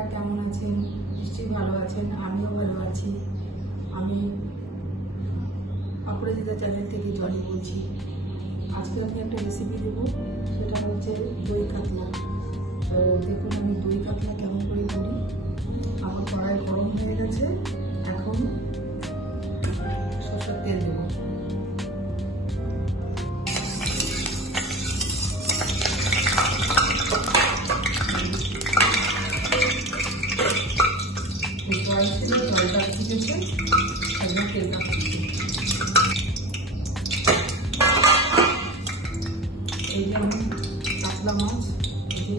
আপনারা কেমন আছেন? নিশ্চয়ই ভালো আছেন, আমিও ভালো আছি। আমি অপরাজিতা চ্যানেল থেকে জনি বলছি। আজকে আমি একটা রেসিপি দেবো, সেটা হচ্ছে দই কাতলা। তো দেখুন আমি দই কাতলা কেমন করে করি। আমার কড়াই গরম হয়ে গেছে, এখন সরষের তেল দেবো। জল ছিল, জলটা ফুটেছে, একদম তেলটা ফুটছে। এই যে আমি কাতলা মাছ, এই যে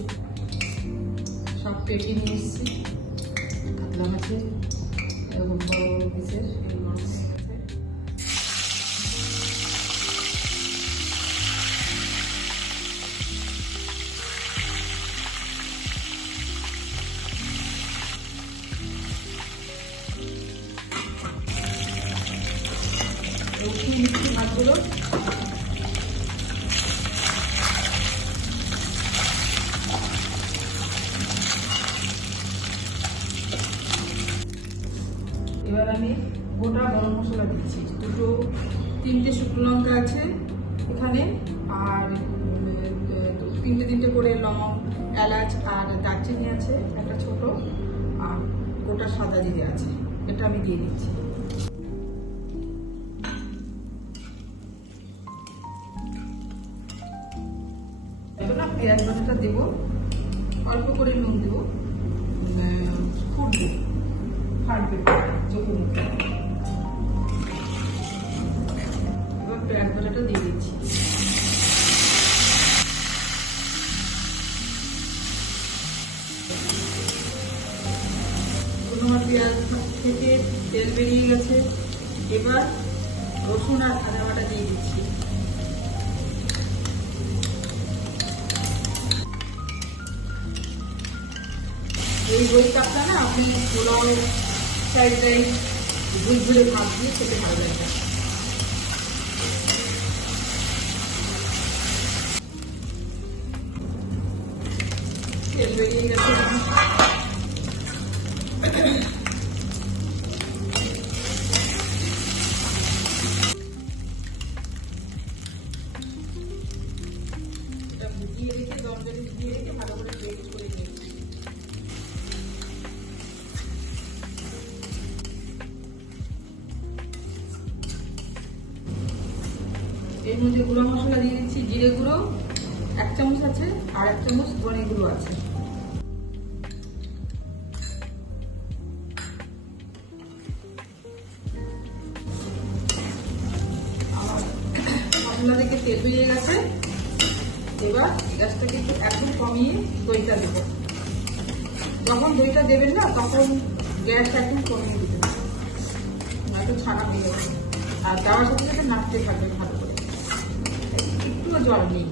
সব পেটি নিয়ে এসেছি। কাতলা মাছের এরকম বড় বড় পিসের এই মাছ হয়ে গেছে। উঠিয়ে নিচ্ছি মাছগুলো। এবার আমি গোটা গরম মশলা দিচ্ছি, তিনটে শুকনো লঙ্কা আছে এখানে, আর তিনটে করে লং, এলাচ আর দারচিনি আছে একটা ছোট, আর গোটা সাদা জিরে আছে, এটা আমি দিয়ে দিচ্ছি। পেঁয়াজ বাটাটা দেবো, অল্প করে নুন দেবো, ফুটবে, ফাটবে চোখের মুখে। এবার পেঁয়াজ বাটাটা দিয়ে দিচ্ছি। আমার পেঁয়াজ থেকে তেল বেরিয়ে গেছে, এবার রসুন আর আদা বাটা দিয়ে দিচ্ছি। এই দই কাপটা না আপনি পোলাও ফ্রাইড রাইস ঝুলঝুলে ভাত দিয়ে খেতে ভালো লাগে। তেল বেরিয়ে গেছে, এটা ফুটিয়ে রেখে দরজারে ফুটিয়ে রেখে ভালো করে পেস্ট করে নিয়েছি। এর মধ্যে গুঁড়ো মশলা দিয়ে দিচ্ছি, জিরে গুঁড়ো 1 চামচ আছে, আর 1 চামচ ধনে গুঁড়ো আছে। মশলা থেকে তেল বেরিয়ে গেছে, এবার গ্যাসটাকে একটু কমিয়ে দইটা দেব। যখন দইটা দেবেন না তখন গ্যাসটা একটু কমিয়ে দেবেন, একটু ছানা হয়ে যাবে। আর দেওয়ার সাথে সাথে নাড়তে থাকবেন ভালো করে, একটুও জল নেই।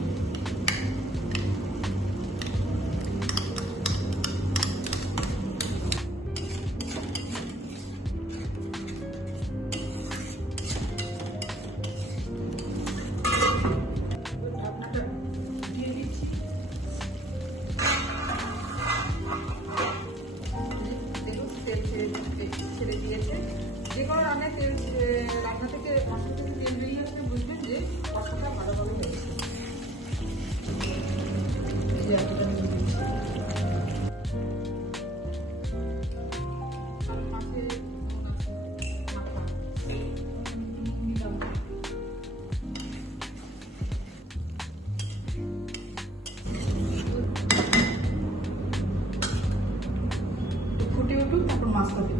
ছেড়ে দিয়েছে, যে কোনো রান্না থেকে মশলা থেকে তেল বেরিয়ে আসলে বুঝবেন যে মশলাটা ভালোভাবে হয়েছে। ফুটে উঠুক, তারপর মাছটা দেব।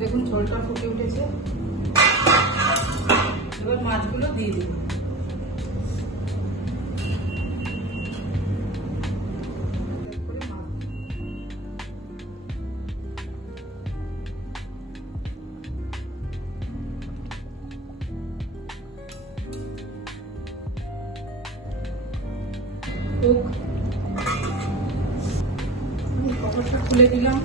দেখুন ঝোলটা ফুটে উঠেছে, এবার মাছগুলো দিয়ে দেব। কভারটা খুলে দিলাম।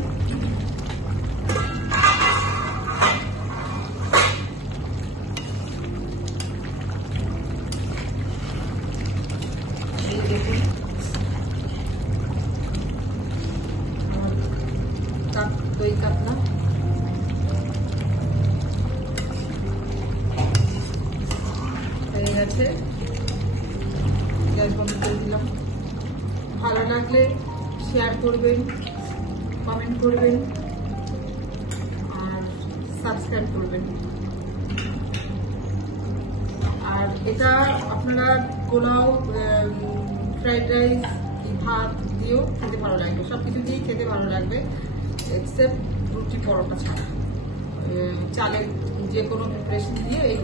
গেছে, গ্যাস বন্ধ করে দিলাম। ভালো লাগলে শেয়ার করবেন, কমেন্ট করবেন আর সাবস্ক্রাইব করবেন। আর এটা আপনারা পোলাও, ফ্রাইড রাইস, ভাত দিয়েও খেতে ভালো লাগবে, সব কিছু দিয়েই খেতে ভালো লাগবে এক্সেপ্ট রুটি পরোটা ছাড়া। চালের যে কোনো প্রিপারেশন দিয়ে এই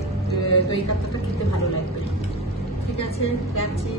দই কাতলাটা খেতে ভালো লাগবে। ঠিক আছে, রাখছি।